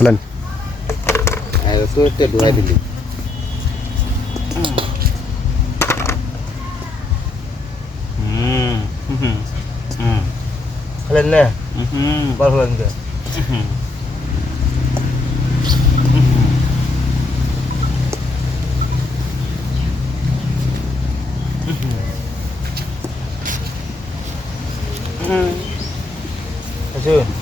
খেলেন আর তো একটু ধুয়াই দিলি খেলেন না ভালো খেলেন কে আচ্ছা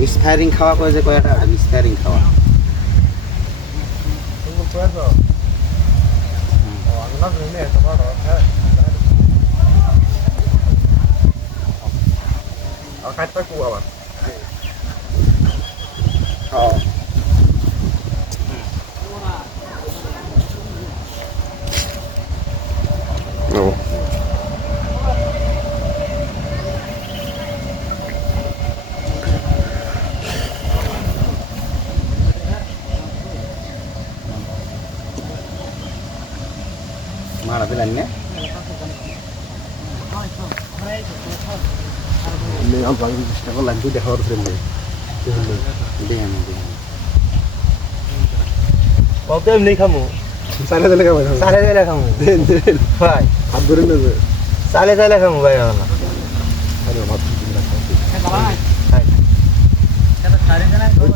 মিসফায়ারিং খাওয়া কয় যে কয়টা মিসফায়ারিং খাওয়া তুমি কোথায় যাও ও আমি না জানি এটা বড় হ্যাঁ আর কাটটা কো আবার হ্যাঁ ও মারা দিলেন না লে আল বাকি চেষ্টা করলাম তুই দেখা করতে লে দেখেন কত এমনি খামু সালে দিলে কেমন হবে চালে চালে খামু দেন দেন ভাই হাত ধরে নেবে চালে চালে খামু ভাই না আরে মাত দিন না ভাই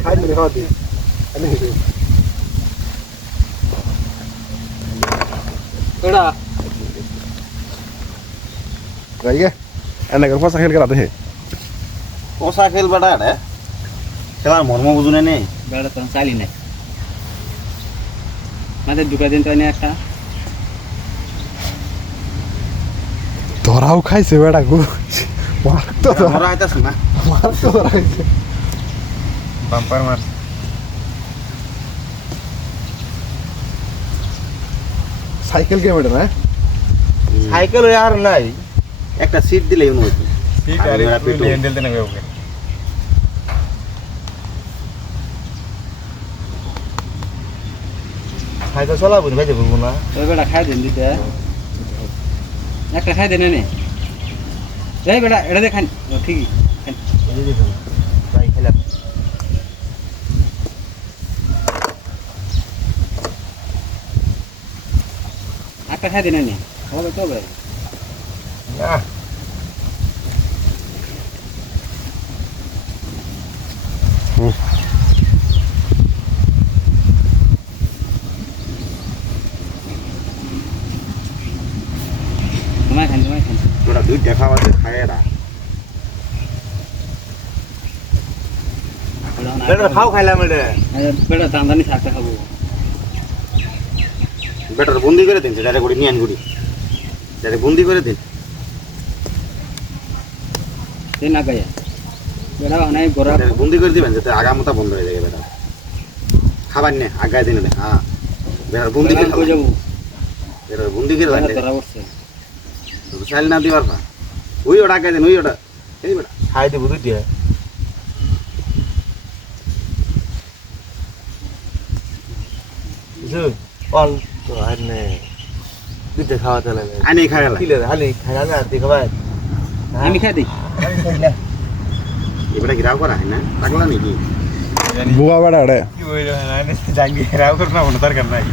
খাই দিলে খাওয়া দি আমি এডা রাইগে এনে করে পাশা খেল করাতে হে পোষা খেল বেটা এটা খেলার মর্ম বুঝুনে নেই বেড়া তো চালি নাই মাঝে ঢুকা দিন তো এনে একটা ধরাও খাইছে বেটা গো মার তো মরা আইতাছ না মার তো ধরাইছে বাম্পার মার সাইকেল গেম এটা না সাইকেল আর নাই একটা সিট দিলেই মনে হতো ঠিক আরে তুই হ্যান্ডেল দেনা ওকে সাইকেল চালাবো না ভাই যাবো না ওই বেড়া খাই দেন দিতে একটা খাই দেন নে এই বেড়া এটা দেখান ঠিকই ভাই খেলা একটা খাই দেন নে হবে তো ভাই না তোমায় খান ওরা দুই দেখা আছে খায় এরা বেটা খাও খাইলাম এটা বেড়া দান্দানি শাকটা খাবো বেটার বন্দি করে দিন সেটা করে নিয়ে আন গুড়ি সেটা বন্দি করে দিন সে না গায়া বেড়া অনেক গোরা সেটা বন্দি করে দিবেন যাতে আগামতা বন্ধ হয়ে যায় বেটা খাবার নে আগায় দিন হ্যাঁ বেটার বন্দি করে কই যাবো বেটার বন্দি করে বেড়া দিন ধরা পড়ছে চাইল না দিবার পা ওই ওটা আগায় দিন ওই ওটা এই বেটা খাই দেবো তুই দিয়ে অল তো আর নে তুই দেখাওয়া চলে আনি খায় গেল কি লে হালি খাইলা না তুই খাবার আমি খাই দিই এবারে গিরাও করা হয় না পাগলা নাকি বুয়া বেটা রে কি হইলো না জাঙ্গি রাও করনা মনে দরকার নাই